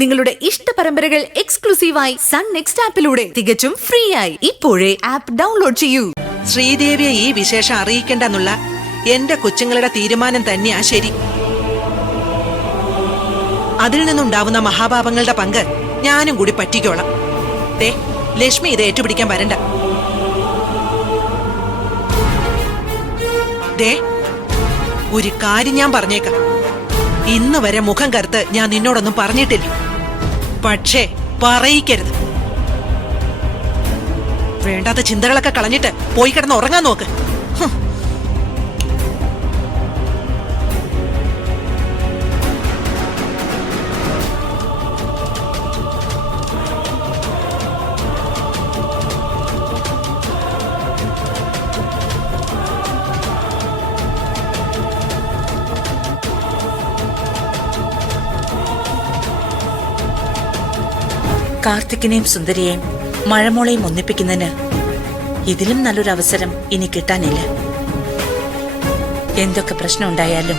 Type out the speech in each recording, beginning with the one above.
നിങ്ങളുടെ ഇഷ്ട പരമ്പരകൾ എക്സ്ക്ലൂസീവായി സൺ നെക്സ്റ്റ് ആപ്പിലൂടെ തികച്ചും ഫ്രീ ആയി ഇപ്പോഴേ ആപ്പ് ഡൗൺലോഡ് ചെയ്യൂ. ശ്രീദേവിയെ ഈ വിശേഷം അറിയിക്കേണ്ടെന്നുള്ള എന്റെ കൊച്ചുങ്ങളുടെ തീരുമാനം തന്നെയാ ശരി. അതിൽ നിന്നുണ്ടാവുന്ന മഹാപാപങ്ങളുടെ പങ്ക് ഞാനും കൂടി പറ്റിക്കോളാം. ലക്ഷ്മി ഇത് ഏറ്റുപിടിക്കാൻ വരണ്ട. ഒരു കാര്യം ഞാൻ പറഞ്ഞേക്കാം. ഇന്ന് വരെ മുഖം കറുത്ത് ഞാൻ നിന്നോടൊന്നും പറഞ്ഞിട്ടില്ല. പക്ഷേ പറയിക്കരുത്. വേണ്ടാത്ത ചിന്തകളൊക്കെ കളഞ്ഞിട്ട് പോയി കിടന്ന് ഉറങ്ങാൻ നോക്ക്. കാർത്തികിനെയും സുന്ദരിയെയും മഴമോളെയും ഒന്നിപ്പിക്കുന്നതിന് ഇതിലും നല്ലൊരു അവസരം ഇനി കിട്ടാനില്ല. എന്തൊക്കെ പ്രശ്നം ഉണ്ടായാലും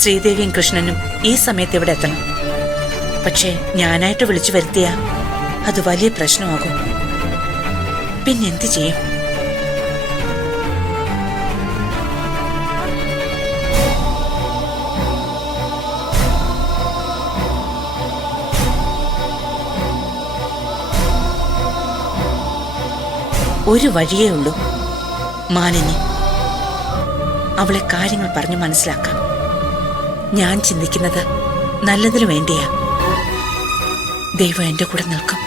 ശ്രീദേവിയും കൃഷ്ണനും ഈ സമയത്ത് ഇവിടെ എത്തണം. പക്ഷേ ഞാനായിട്ട് വിളിച്ചു വരുത്തിയ അത് വലിയ പ്രശ്നമാകും. പിന്നെന്ത് ചെയ്യും? ഒരു വഴിയേ ഉള്ളൂ, മാലിനി. അവളെ കാര്യങ്ങൾ പറഞ്ഞു മനസ്സിലാക്കാം. ഞാൻ ചിന്തിക്കുന്നത് നല്ലതിനു വേണ്ടിയാ. ദൈവം എന്റെ കൂടെ നിൽക്കും.